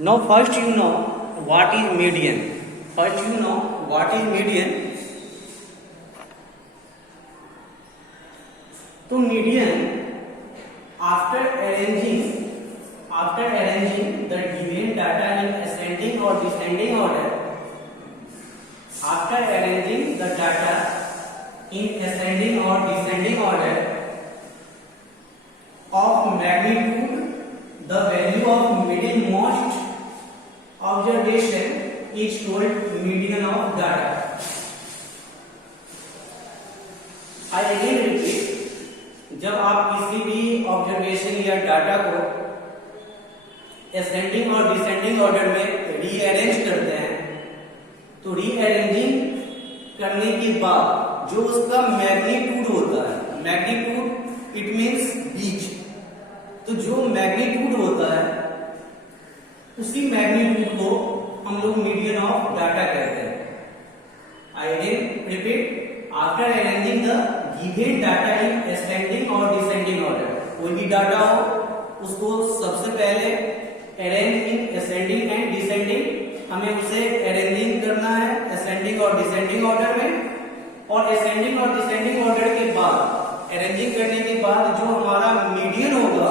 Now first you know what is median. First you know what is median. तो median after arranging the given data in ascending or descending order, after arranging the data in ascending or descending order of magnitude, the value of middlemost observation is called median of data. I again repeat, जब आप किसी भी ऑब्जर्वेशन या डाटा को असेंडिंग और descending order में रीअरेंज करते हैं, तो रीअरेंजिंग करने के बाद जो उसका मैग्नीट्यूड होता है, मैग्नीट्यूड इट मींस बीच, तो जो मैग्नीट्यूड होता है उसी मैग्नीट्यूड को हम लोग मीडियन ऑफ डाटा कहते हैं. I again repeat, after arranging the given data in ascending और डिसेंडिंग ऑर्डर, कोई भी डाटा हो उसको सबसे पहले arrange in ascending and descending, हमें उसे अरेंजिंग करना है असेंडिंग और डिसेंडिंग ऑर्डर में, और असेंडिंग और डिसेंडिंग ऑर्डर के बाद अरेंजिंग करने के बाद जो हमारा मीडियन होगा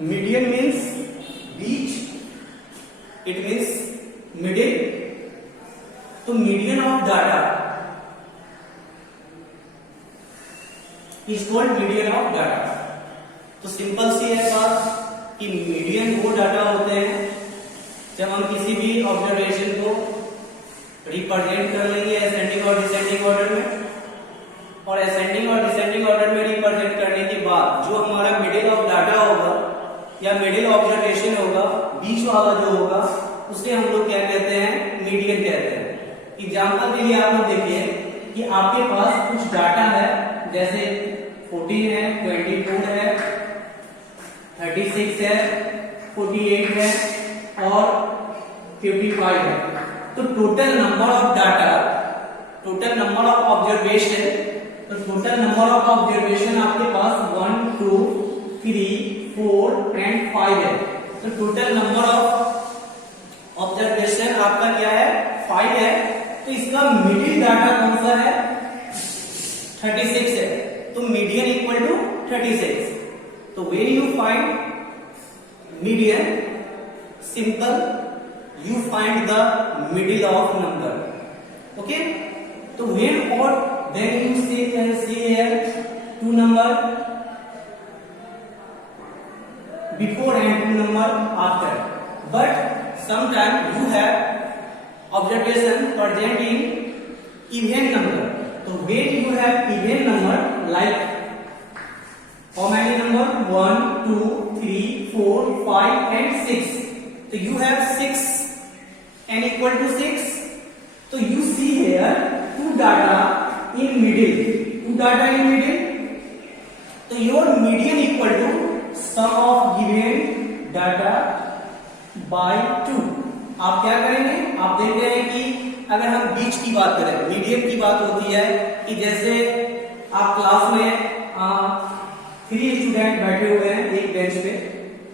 मीडियन मीन्स बीच, इट मीन्स मिडिल, तो median of data is called median of data. तो सिंपल सी है बात कि मीडियन वो डाटा होते हैं जब हम किसी भी ऑब्जर्वेशन को रिप्रेजेंट कर लेंगे असेंडिंग और डिसेंडिंग ऑर्डर में, और असेंडिंग और डिसेंडिंग ऑर्डर में रिप्रेजेंट करने के बाद जो हमारा मिडिल ऑफ डाटा होगा या मिडिल ऑब्जर्वेशन होगा, बीच वाला जो होगा, उसे हम लोग क्या कहते हैं, मीडियन कहते हैं. एग्जांपल के लिए आप लोग देखिए कि आपके पास कुछ डाटा है, जैसे 14 है, 24 है, 36 है, 48 है और 55 है. तो total number of data, total number of observation, तो टोटल नंबर ऑफ ऑब्जर्वेशन आपके पास 1 2 3 4 एंड 5 है. तो टोटल नंबर ऑफ ऑब्जर्वेशन आपका क्या है, 5 है. तो इसका मिडिल डाटा कौन सा है, 36 है. तो मीडियन इक्वल टू 36. तो when you find median, simple, you find the middle of number. Okay, तो व्हेन और then you see here two number before and two number after, but sometimes you have observation present in even number. So when you have even number like how many number, 1 2 3 4 5 and 6, so you have 6 and equal to 6. So you see here two data in middle, two data in middle. So your median equal to sum of given data by 2. आप क्या करेंगे, आप देखते हैं कि अगर हम बीच की बात करें, मीडियन की बात होती है कि जैसे आप क्लास में 3 स्टूडेंट बैठे हुए हैं एक बेंच पे,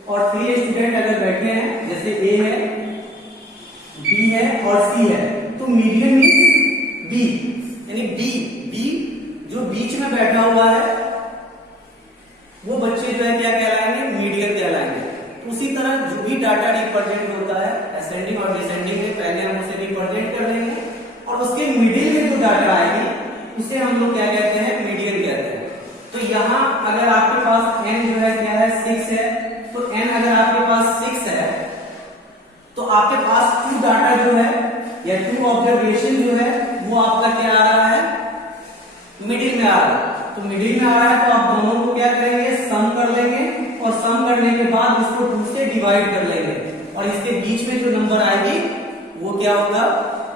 और 3 स्टूडेंट अगर बैठे हैं, जैसे ए है, बी है और सी है, तो मीडियन मीन्स बी, यानी बी जो बीच में बैठा हुआ है वो बच्चे जो है क्या कहलाएंगे, मीडियन कहलाएंगे. उसी तरह जो भी डाटा रिप्रेजेंट होता है असेंडिंग और डिसेंडिंग में, पहले हम उसे रिप्रेजेंट कर लेंगे और उसके मिडिल में जो डाटा आएगी उसे हम लोग क्या कहते हैं, मीडियन कहते हैं. तो यहाँ अगर आपके पास n जो है क्या है, 6 है, तो n अगर आपके पास 6 है तो आपके पास 2 डाटा जो है या 2 ऑब्जर्वेशन जो है वो आपका क्या आ रहा है, मिडिल में आ रहा है. तो मिडिल में आ रहा है तो आप दोनों को क्या करेंगे, सम कर लेंगे, और सम करने के बाद उसको 2 से डिवाइड कर लेंगे, और इसके बीच में जो नंबर आएगी वो क्या होगा,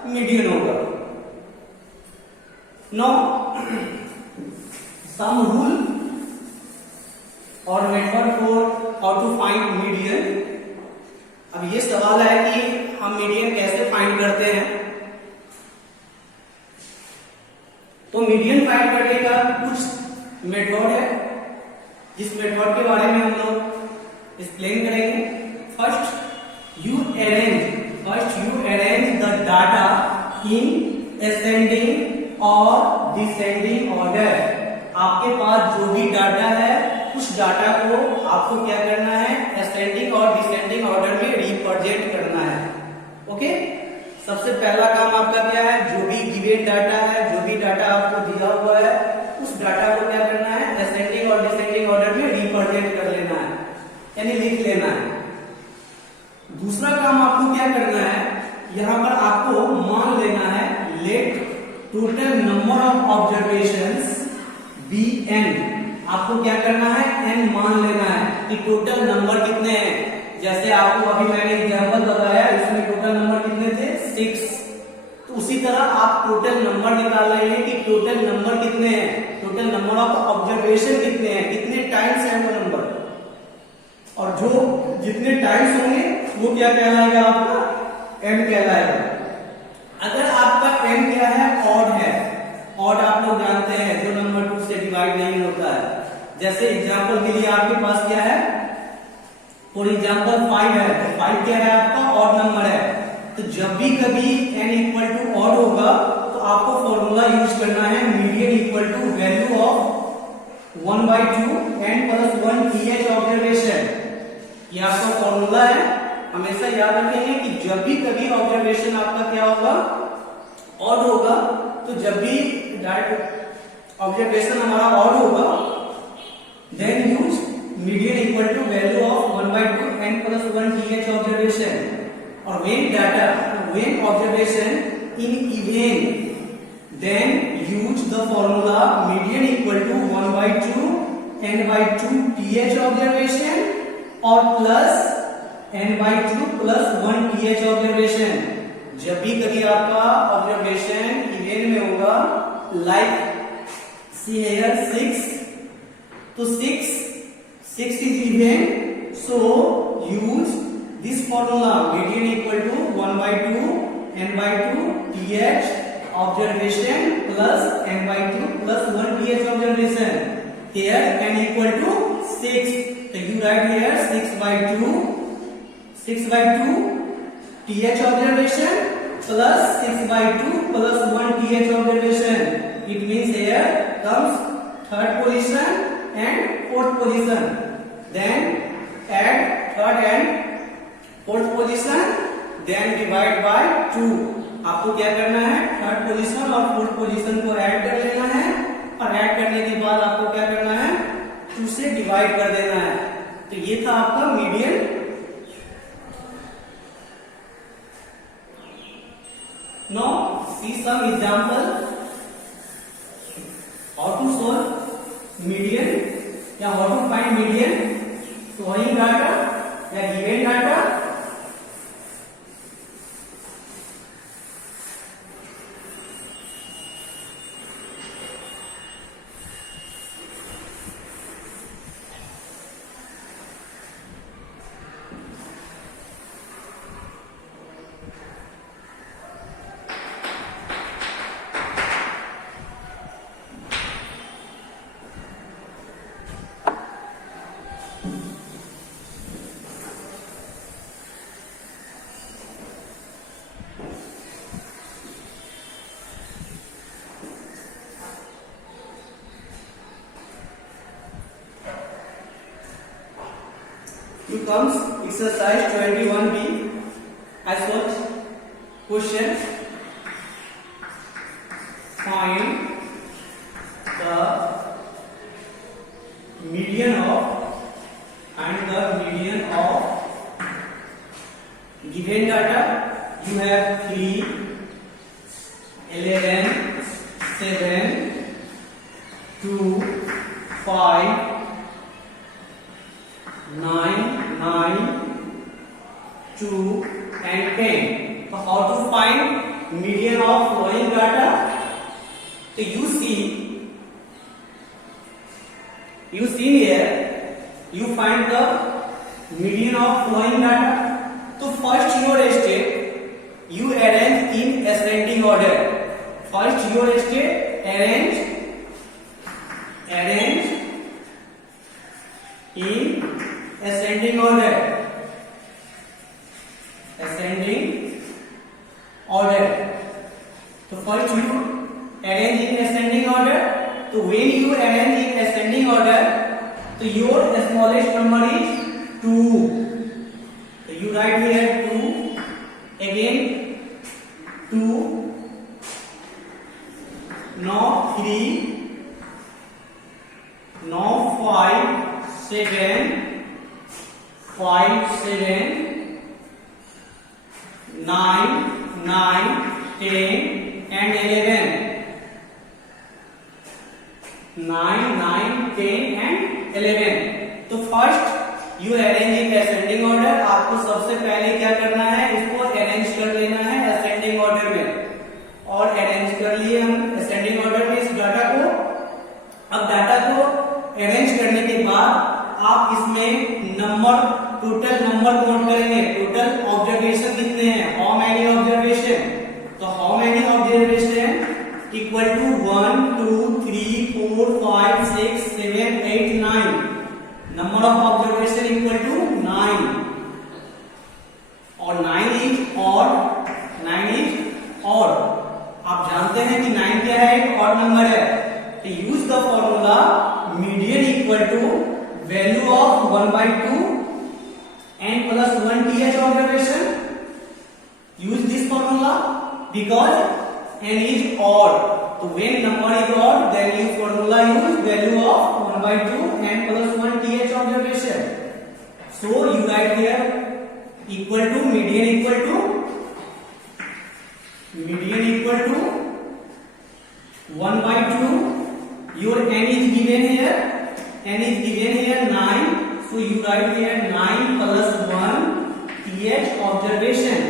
मीडियन होगा. नो सम रूल और method for how to find median. अब ये सवाल है कि हम मीडियन कैसे फाइंड करते हैं. तो मीडियन फाइंड करने का कुछ मेथड है, जिस मेथड के बारे में हम लोग एक्सप्लेन करेंगे। First you arrange the data in ascending और डिसेंडिंग ऑर्डर। आपके पास जो भी डाटा है उस डाटा को आपको क्या करना है, असेंडिंग और डिसेंडिंग ऑर्डर में रिप्रेजेंट करना है। ओके, सबसे पहला काम आपका क्या है, जो भी गिवन डाटा है, जो भी डाटा आपको दिया हुआ है उस डाटा को क्या करना है, असेंडिंग और डिसेंडिंग ऑर्डर में रिप्रेजेंट कर लेना है, यानी लिख लेना है। दूसरा काम आपको क्या करना है, यहां पर आपको मान लेना है let total number of observations be n. आपको क्या करना है, एन मान लेना है कि टोटल नंबर कितने हैं। जैसे आपको अभी मैंने एग्जांपल बताया, इसमें टोटल नंबर कितने थे, 6। तो उसी तरह आप टोटल नंबर निकाल रहे हैं कि टोटल नंबर कितने हैं, टोटल नंबर ऑफ ऑब्जर्वेशन कितने हैं, कितने टाइम्स है वो नंबर, और जो जितने टाइम्स होंगे वो क्या कहलाएगा, आपका एन कहलाएगा। अगर आपका एन क्या है, ऑड है, ऑड आप लोग जानते हैं जो नंबर 2 से डिवाइड नहीं होता है। जैसे एग्जांपल के लिए आपके पास क्या है, फॉर एग्जांपल 5 है, तो 5 क्या है आपका, ऑड नंबर है। तो जब भी कभी n इक्वल टू ऑड होगा तो आपको फॉर्मूला यूज करना है median equal to value of 1/2 n plus 1 ph observation. ये आपका फॉर्मूला है, हमेशा याद रखेंगे कि जब भी कभी ऑब्जर्वेशन आपका क्या होगा, ऑड होगा, तो जब भी ऑब्जर्वेशन हमारा ऑड होगा then use median equal to value of 1/2 n plus 1 ph observation. और when observation in even then use the formula median equal to 1/2 n/2 ph observation और plus n/2 plus 1 ph observation। जब भी कभी आपका observation even में होगा, like see here 6, तो 6 is even, so use this formula median equal to 1/2 n/2 ph observation plus n/2 plus 1 ph observation। Here n equal to 6, so you write here 6/2 ph observation plus 6/2 plus 1 ph observation। It means here comes third position and fourth position, then add third and fourth position, then divide by 2। आपको क्या करना है, third position और fourth position को add कर लेना है, और ऐड करने के बाद आपको क्या करना है, 2 से डिवाइड कर देना है। तो ये था आपका median. Now see some example how to solve median या how to find median following data या given data. Here comes exercise 21b as such question. Find the median of given data. You have 3, 11, 7, 2, 5, 9, 2 and 10. So how to find median of flowing data? So you see here, you find the median of flowing data. So first your step, you arrange in ascending order. first your state arrange in ascending order. So first you arrange in ascending order. So when you arrange in ascending order, so your smallest number is 2. So you write here 2, again 2, now 3, now 5, 7, 9, 10 and 11. 9, 10 and 11. तो first you arrange in ascending order. आपको सबसे पहले क्या करना है, इसको अरेंज कर लेना है असेंडिंग ऑर्डर में. और अरेंज कर लिए हम असेंडिंग ऑर्डर में इस डाटा को. अब डाटा को अरेंज करने के बाद आप इसमें नंबर, टोटल नंबर काउंट करेंगे. टोटल ऑब्जर्वेशन कितने हैं, हाउ मेनी ऑब्जर्वेशन. तो how many observation equal to 1, 2, 3, 4, 5, 6, 7, 8, 9. Number of observation equal to 9. और 9 इज ऑड. आप जानते हैं कि 9 क्या है, एक ऑड नंबर है. तो use the formula median equal to value of 1/2 and plus 1 th observation. Use this formula because n is odd. So when number is odd, then you formula use value of 1/2 and plus 1 th observation. So you write here equal to median equal to 1/2. Your n is given here. N is given here 9. So you write here 9 plus 1 th observation.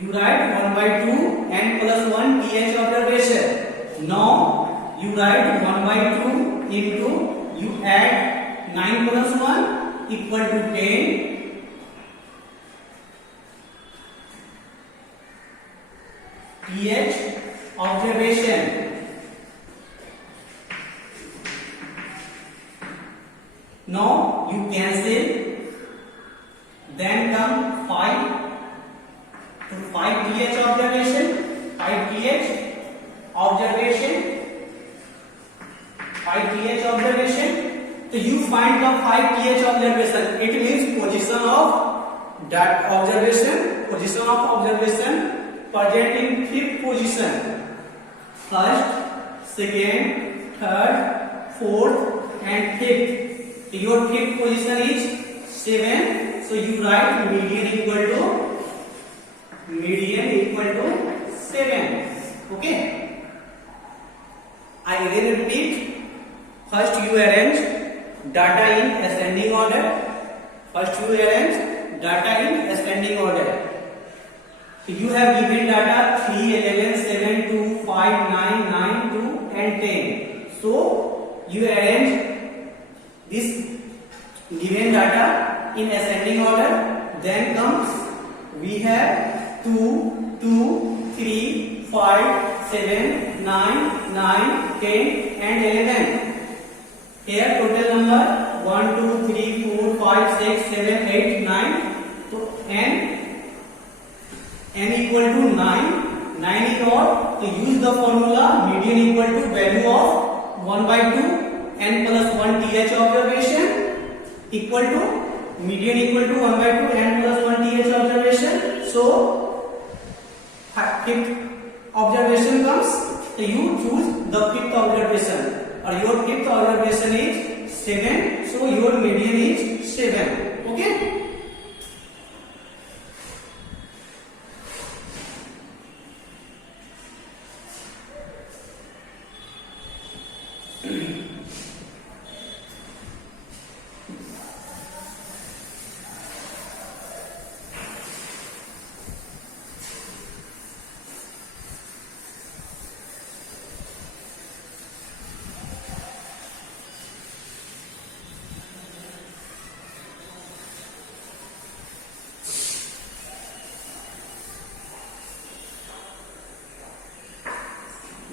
You write 1/2 and plus 1 th observation. Now you write 1/2 into, you add 9 plus 1 equal to 10. th observation. Now you cancel, then come 5. So 5 th observation, 5 th observation. So you find the 5 th observation. It means position of that observation. Present in 5th position. First, second, third, fourth and 5th. Your 5th position is 7. So you write median equal to 7. Okay. I again repeat. First you arrange data in ascending order. So you have given data 3, 11, 7, 2, 5, 9, 9, 2 and 10. So you arrange this given data in ascending order. Then comes, we have 2, 2, 3, 5, 7, 9, 9, 10 and 11. Here total number 1, 2, 3, 4, 5, 6, 7, 8, 9. So n equal to 9. 9 is odd. So use the formula median equal to value of 1/2 n plus 1 th observation equal to median equal to 1/2 n plus 1 th observation. So 5th observation comes. So you choose the 5th observation. Or your 5th observation is 7. So your median is 7. Okay.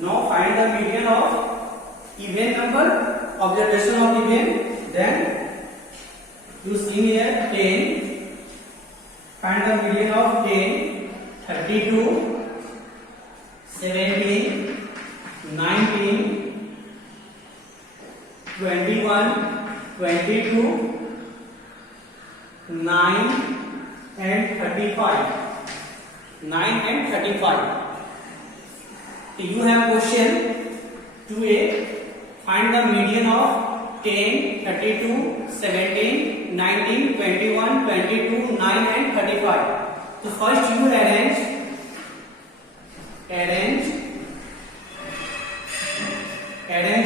Now find the median of even number, observation of even. Then you see here 10. Find the median of 10, 32, 17, 19, 21, 22, 9 and 35. 9 and 35. So you have question 2a. Find the median of 10, 32, 17, 19, 21, 22, 9 and 35. So first you arrange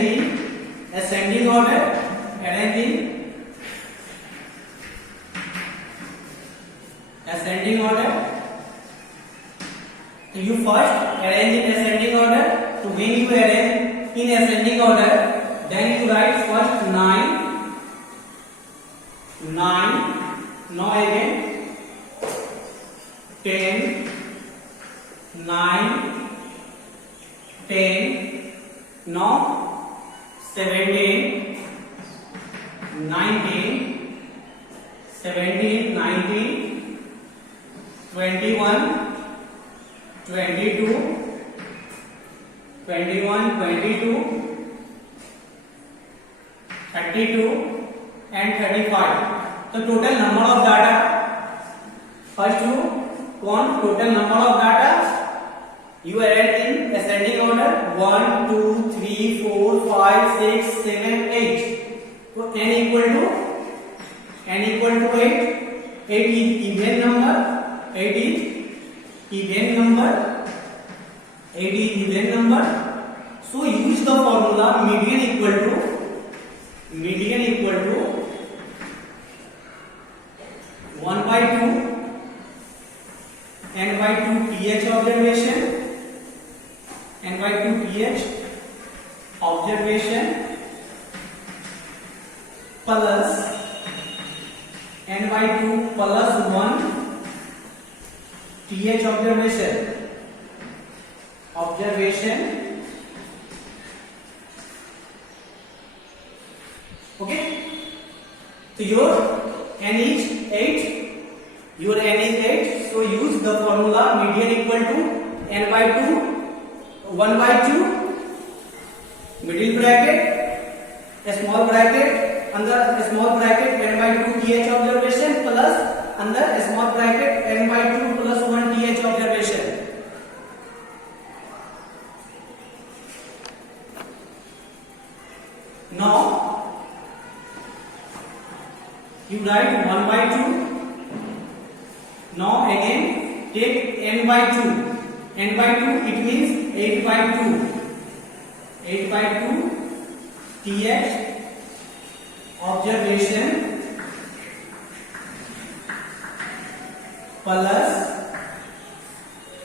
in ascending order. Arrange in ascending order. So you first arrange in ascending order. So when you arrange in ascending order, then you write first 9. Now again 10, 9, 10. Now 17, 19, 17, 19, 21, 22, 21, 22, 32 and 35. The total number of data. First you count total number of data. You arrange in ascending order 1, 2, 3, 4, 5, 6, 7, 8. So n equal to 8. 8 is even number. 8 is even number. So use the formula median equal to 1 by 2 n by 2 pH observation. N by 2 pH observation plus n by 2 plus 1 pH observation. Okay. So your n is 8. So use the formula median equal to n by 2, 1 by 2, middle bracket, a small bracket, under a small bracket n by 2 pH observation plus under a small bracket n by 2 plus 1 pH observation. Now you write 1 by 2. Now again take n by 2. N by 2 it means 8 by 2. 8 by 2 pH observation plus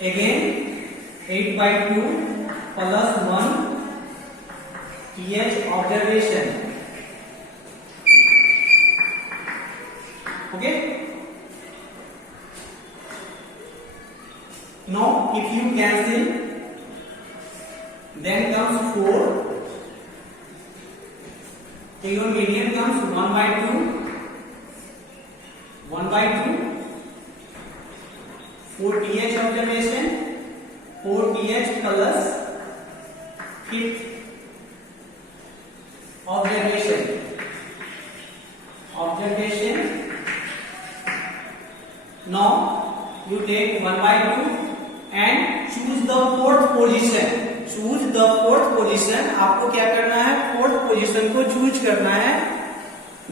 again 8 by 2 plus 1 pH observation. Okay. Now if you cancel, then comes 4. So your median comes 1 by 2. 1 by 2. 4 pH observation. 4 pH plus 5th observation. Now you take 1 by 2 and choose the fourth position. आपको क्या करना है? Fourth position को चूज करना है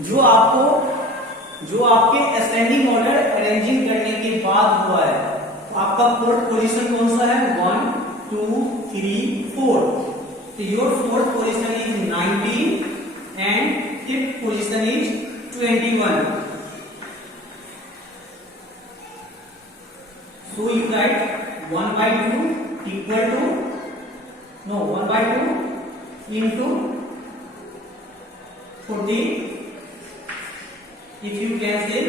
जो आपके ascending order arranging करने के बाद हुआ है. तो आपका फोर्थ पोजीशन कौन सा है? 1, 2, 3, 4. So your fourth position is 19 and fifth position is 21. So you write 1 by 2 equal to 1 by 2 into 40. If you cancel,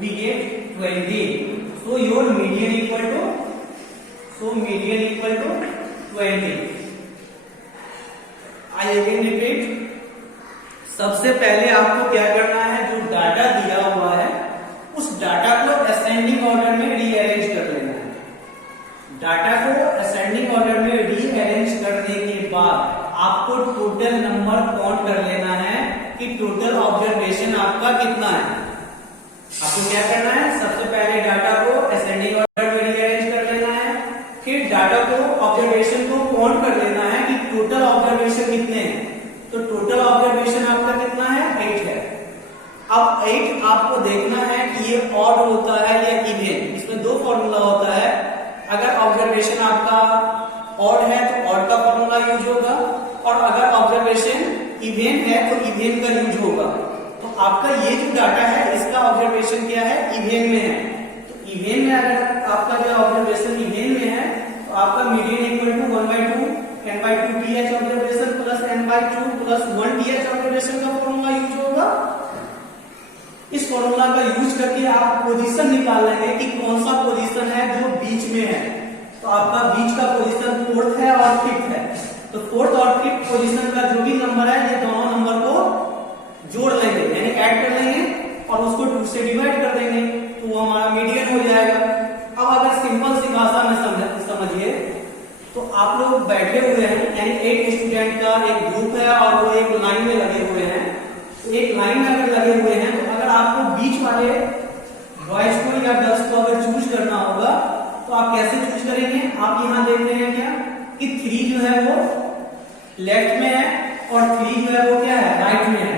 we get 20. So your median equal to 20. I again repeat, सबसे पहले आपको क्या करना है, जो डाटा दिया हुआ है उस डाटा को असेंडिंग ऑर्डर में रीअरेंज कर लेना है। डाटा को असेंडिंग ऑर्डर में रीअरेंज करने के बाद आपको टोटल नंबर काउंट कर लेना है कि टोटल ऑब्जर्वेशन आपका कितना है। आपको क्या करना है, सबसे पहले डाटा को असेंडिंग ऑर्डर में रीअरेंज कर लेना है, फिर डाटा को ऑब्जर्वेशन को काउंट कर लेना है कि टोटल ऑब्जर्वेशन कितने हैं। तो टोटल ऑब्जर्वेशन आपका कितना है, 8 है। अब 8 आपको देखना है कि ये ऑड होता है या इवन। इसमें दो फॉर्मूला होता है, अगर ऑब्जर्वेशन आपका ऑड है तो ऑड का फॉर्मूला यूज होगा, और अगर ऑब्जर्वेशन इवन है तो इवन का यूज होगा। तो आपका ये जो डाटा है इसका ऑब्जर्वेशन क्या है, इवन में है। तो इवन में अगर आपका जो ऑब्जर्वेशन इवन में है तो आपका median equal to 1/2 n/2 th observation plus n/2 plus 1 th observation का फॉर्मूला यूज होगा। इस फॉर्मूला का यूज करके आप पोजीशन निकाल लेंगे कि कौन सा पोजीशन है जो बीच में है। तो आपका बीच का पोजीशन 4th है और 5th है। तो 4th और 5th पोजीशन का जो भी नंबर है, ये दोनों नंबर को जोड़ लेंगे, यानी ऐड कर लेंगे और उसको 2 से डिवाइड कर देंगे, तो वो हमारा मीडियन हो जाएगा। अब अगर सिंपल सी भाषा में समझिए तो आप लोग बैठे हुए हैं, यानी एक स्टूडेंट का एक ग्रुप है और वो एक लाइन में लगे हुए हैं। तो एक लाइन में अगर लगे हुए हैं तो अगर आपको बीच वाले बॉयज को या गर्ल्स को अगर चूज करना होगा तो आप कैसे चूज करेंगे। आप यहाँ देख रहे हैं क्या कि 3 जो है वो लेफ्ट में है और 3 जो है वो क्या है, राइट में है।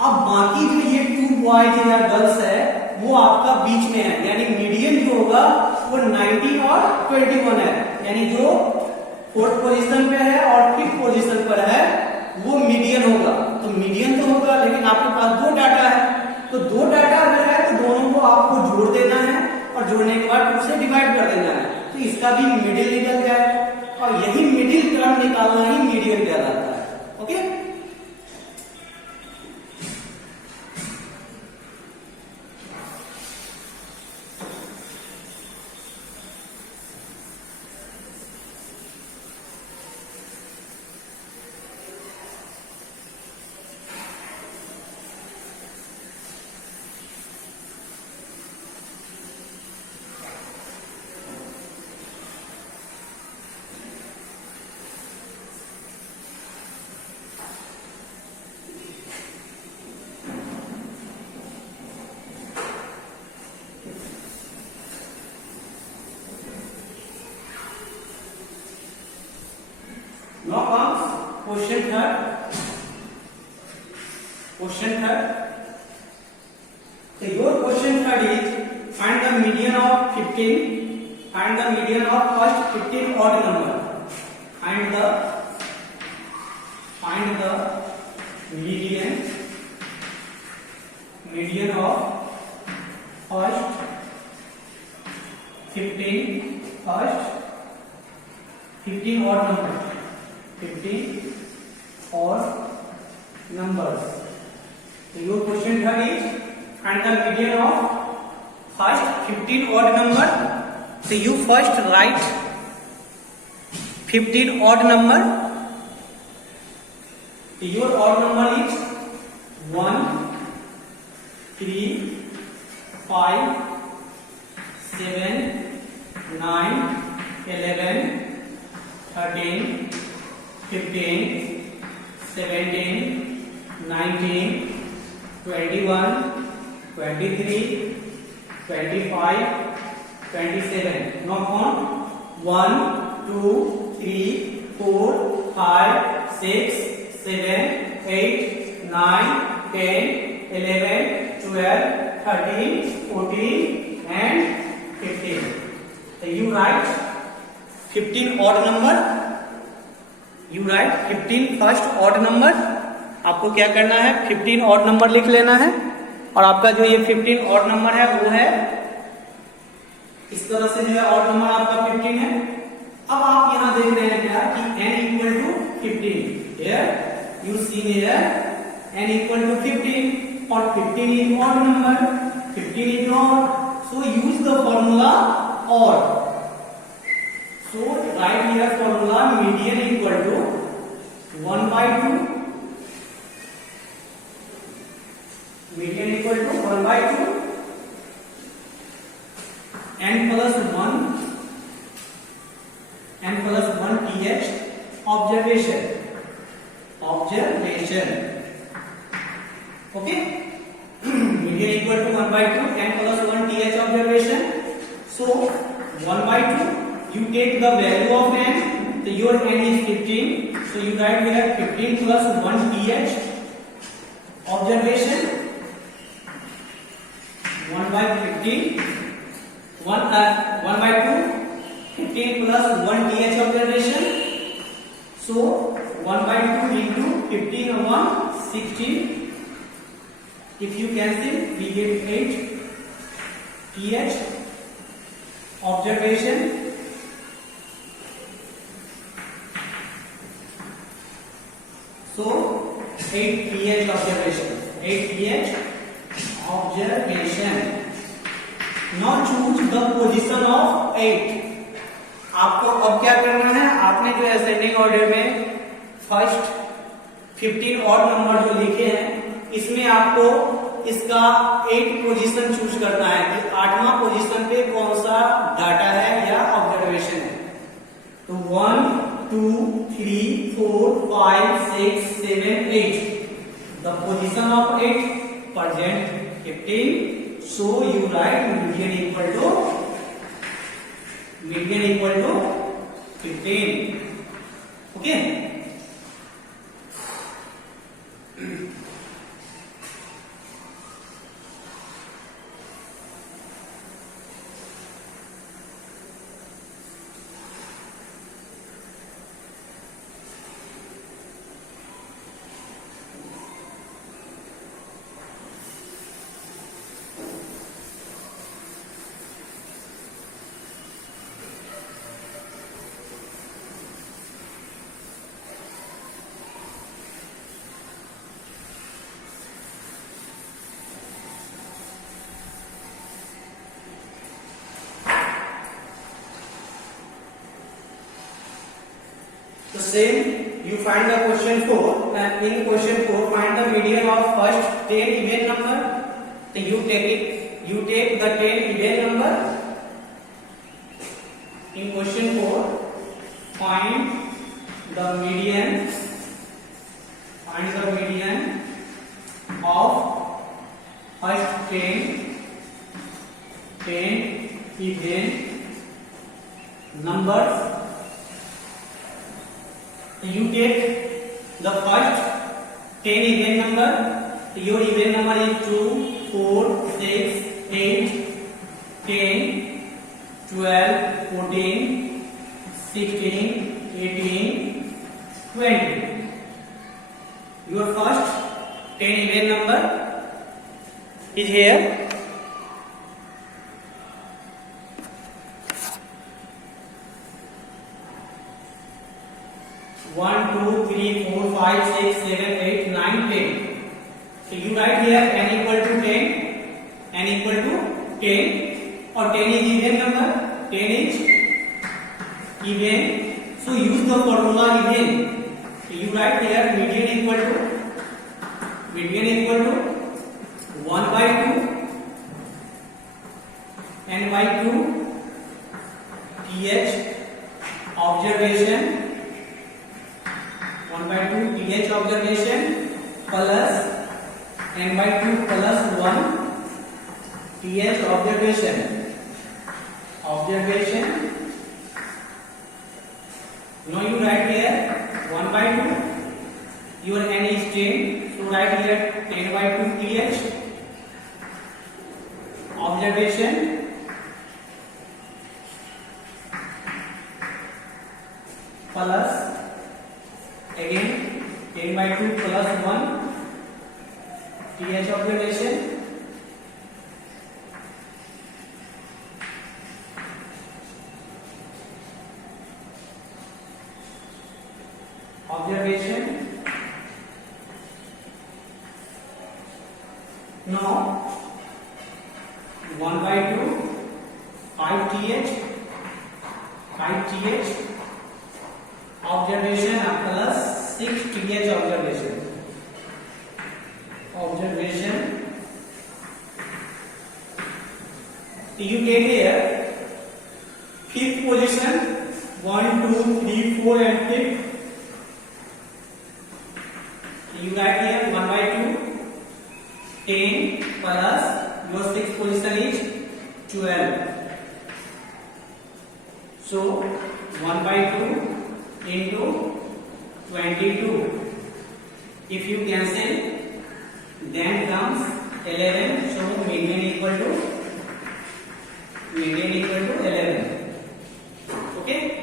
अब बाकी जो ये 2 बॉयज या गर्ल्स है वो आपका बीच में है, यानी मीडियन जो होगा वो 19 और 21 है, यानी जो 4th पोजीशन पे है और 5th पोजीशन पर है वो मीडियन होगा। तो मीडियन तो होगा, लेकिन आपके पास 2 डाटा है, तो 2 डाटा अगर है तो दोनों को आपको जोड़ देना है और जोड़ने के बाद 2 से डिवाइड कर देना है, तो इसका भी मिडिल निकल जाए, और यही मिडिल टर्म निकालना ही मीडियन कहलाता है। Okay, now comes question third. So your question third is find the median of 15. Find the median of first 15 odd number. Find the median of first 15 odd number. 15 odd numbers. So your question third is find the median of first 15 odd number. So you first write 15 odd number. So your odd number is 1, 3, 5, 7, 9, 11, 13, 15, 17, 19, 21, 23, 25, 27. Now count 1, 2, 3, 4, 5, 6, 7, 8, 9, 10, 11, 12, 13, 14 and 15. So you write 15 odd number. You write 15 first odd number. आपको क्या करना है, 15 odd number लिख लेना है, और आपका जो ये 15 odd number है वो है इस तरह से, जो है odd number आपका 15 है। अब आप यहाँ देख रहे हैं क्या कि n equal to 15. Here you see here n equal to 15 और 15 is odd number. 15 is odd, so use the formula odd. So write here formula median equal to 1/2 median equal to 1/2 n plus 1 th observation okay median equal to 1/2 n plus 1 th observation. So 1/2 you take the value of n, so your n is 15, so you write here 15 plus 1 th observation 1/15 1/2 15 plus 1 th observation. So 1/2 into 15 and 1 16. If you cancel we get 8 th observation. So 8 th observation. Now choose the position of 8. आपको अब क्या करना है, आपने जो ascending order में फर्स्ट 15 और नंबर जो लिखे हैं इसमें आपको इसका 8 पोजीशन चूज करना है कि 8वां पोजीशन पे कौन सा डाटा है या ऑब्जर्वेशन है. तो 1 2 3 4 5 6 7 8 द पोजीशन ऑफ 8 present 15. So you write median equal to 15. Okay. The same you find the question 4 and in question 4 find the median of first 10 even number. So you take the 10 even number. In question 4 find the median of first 10 even numbers. You take the first 10 even number. Your even number is 2 4 6 8 10 12 14 16 18 20. Your first 10 even number is here. 1 2 3 4 5 6 7 8 9 10. So you write here n equal to 10 or 10 is even number, 10 is even. So use the formula even. So you write here median equal to 1/2 n/2 th observation 1/2 th observation plus n/2 plus 1 th observation. Now you write here 1/2. Your n is 10, so write here 10/2 th observation plus again 10/2 plus 1 th observation now 1/2 5th observation plus 6 TH observation. You take here fifth position, 1, 2, 3, 4 and 5. You write here 1 by 2, 10 plus your sixth position is 12. So 1 by 2 into 22. If you cancel, then comes 11. So median equal to 11. Okay.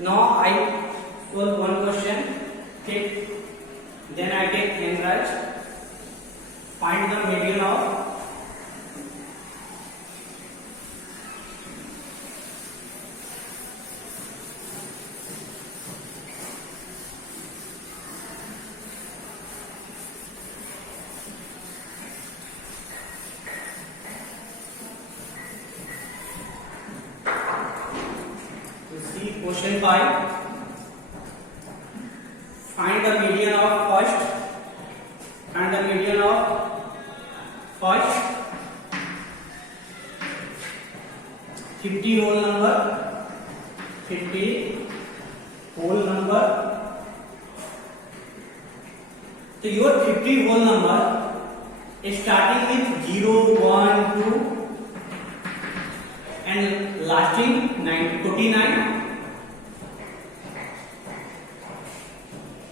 Now I solve one question. Okay. Then I take handwrite. Find the median of question 5. Find the median of first. Find the median of first 50 whole number. 50 whole number. So your 50 whole number is starting with 0, 1, 2 and lasting 49.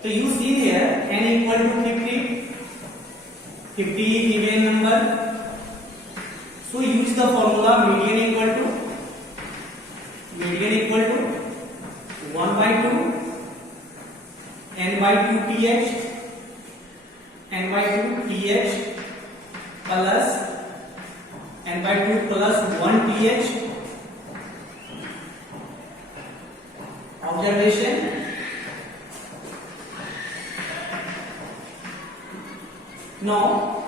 So you see here n equal to 50. 50 is even number. So use the formula median equal to 1 by 2 n by 2 th plus n by 2 plus 1 th. Observation. Now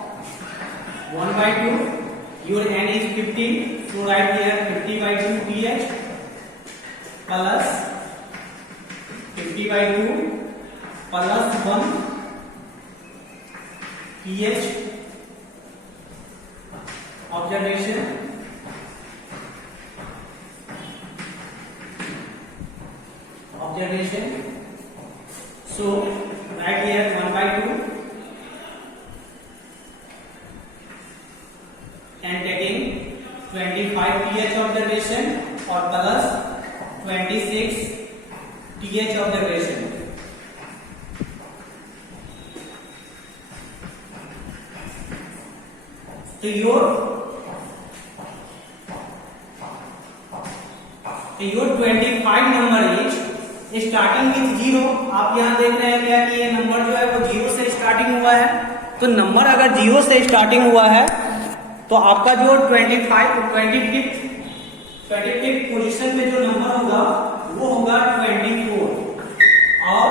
1 by 2, your n is 50, so write here 50 by 2 th plus 50 by 2 plus 1 th. Observation. So write here 1 by 2 and taking 25 th observation or plus 26 th observation. So your 25 number is starting with 0. आप यहाँ देख रहे हैं क्या कि ये नंबर जो है वो 0 से स्टार्टिंग हुआ है. तो नंबर अगर 0 से स्टार्टिंग हुआ है तो आपका जो 25th पोजीशन पे जो नंबर होगा वो होगा 24 और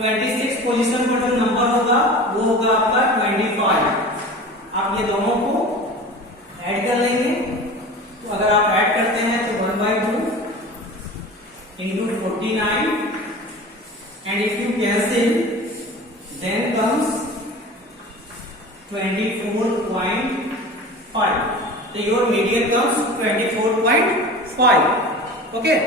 26 पोजीशन पर जो नंबर होगा वो होगा आपका 25. आप ये दोनों को ऐड कर लेंगे. तो अगर आप ऐड करते हैं तो 1 by 2 into 49 and if you cancel then comes 24.5. So your median comes 24.5. Okay.